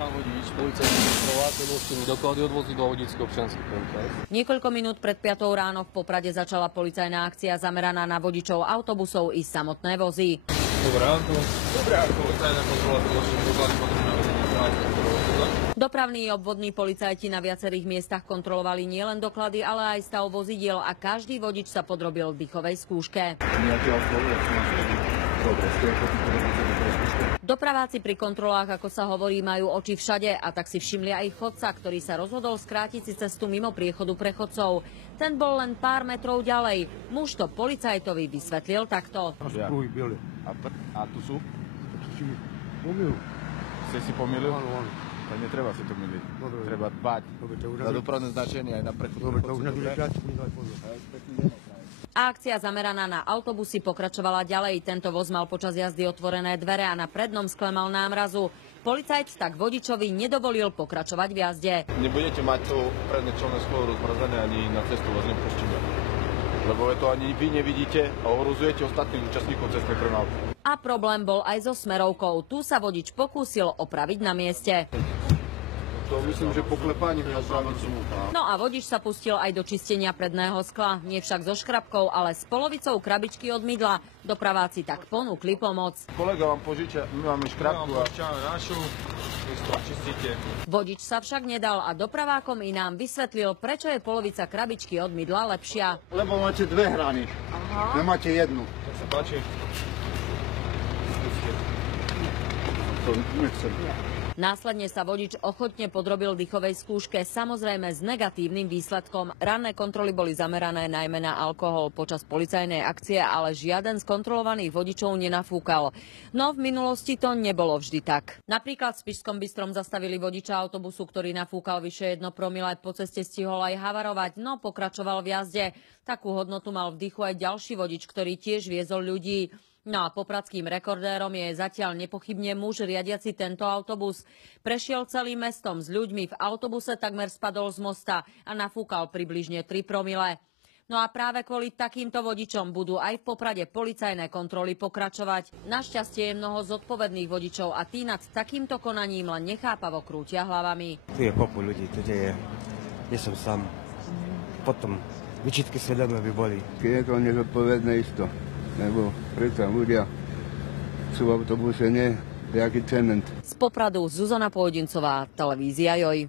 Pán vodič, policajný kontrolátor, môžete mi doklady odvoziť do vodičského občianskeho preukaz. Niekoľko minút pred 5 ráno v Poprade začala policajná akcia zameraná na vodičov autobusov i samotné vozy. Dobré ráno. Dobré ráno. Policajná kontrola predložím doklady potrebné vedenia práve. Dopravní obvodní policajti na viacerých miestach kontrolovali nielen doklady, ale aj stav vozidiel a každý vodič sa podrobil dýchovej skúške. Dopraváci pri kontrolách, ako sa hovorí, majú oči všade a tak si všimli aj chodca, ktorý sa rozhodol skrátiť si cestu mimo priechodu pre chodcov. Ten bol len pár metrov ďalej. Muž to policajtovi vysvetlil takto. A tu sú? Ste si pomýlil? Tak netreba si to myliť. Treba dbať na dopravné značenie aj na prechodu. Akcia zameraná na autobusy pokračovala ďalej. Tento voz mal počas jazdy otvorené dvere a na prednom skle mal námrazu. Policajt tak vodičovi nedovolil pokračovať v jazde. Nebudete mať to predné čelné sklo rozmrazené, ani na cestu vás nepustíme. Lebo to ani vy nevidíte a ohrozujete ostatných účastníkov cestnej premávky. A problém bol aj so smerovkou. Tu sa vodič pokúsil opraviť na mieste. To myslím, že poklepaním na pravicu. No a vodič sa pustil aj do čistenia predného skla. Nie však so škrabkou, ale s polovicou krabičky od mydla. Dopraváci tak ponúkli pomoc. Kolega vám požičia, my máme škrabku. Vodič sa však nedal a dopravákom i nám vysvetlil, prečo je polovica krabičky od mydla lepšia. Lebo máte dve hrany, nemáte jednu. Tak sa páči. To nechcem. Následne sa vodič ochotne podrobil dýchovej skúške, samozrejme s negatívnym výsledkom. Ranné kontroly boli zamerané najmä na alkohol počas policajnej akcie, ale žiaden z kontrolovaných vodičov nenafúkal. No v minulosti to nebolo vždy tak. Napríklad v Spišskom Bystrom zastavili vodiča autobusu, ktorý nafúkal vyše 1 promile, po ceste stihol aj havarovať, no pokračoval v jazde. Takú hodnotu mal v dýchu aj ďalší vodič, ktorý tiež viezol ľudí. No a popradským rekordérom je zatiaľ nepochybne muž riadiaci tento autobus. Prešiel celým mestom s ľuďmi, v autobuse takmer spadol z mosta a nafúkal približne 3 promile. No a práve kvôli takýmto vodičom budú aj v Poprade policajné kontroly pokračovať. Našťastie je mnoho zodpovedných vodičov a tí nad takýmto konaním len nechápavo krútia hlavami. Tu je kopu ľudí, tu je, nie som sám. Potom vyčitky svedomia by boli. Keď je to nezodpovedné isto. Lebo predsa ľudia sú v autobuse nie, jaký cement. Z Popradu Zuzana Pôjdincová, televízia Joj.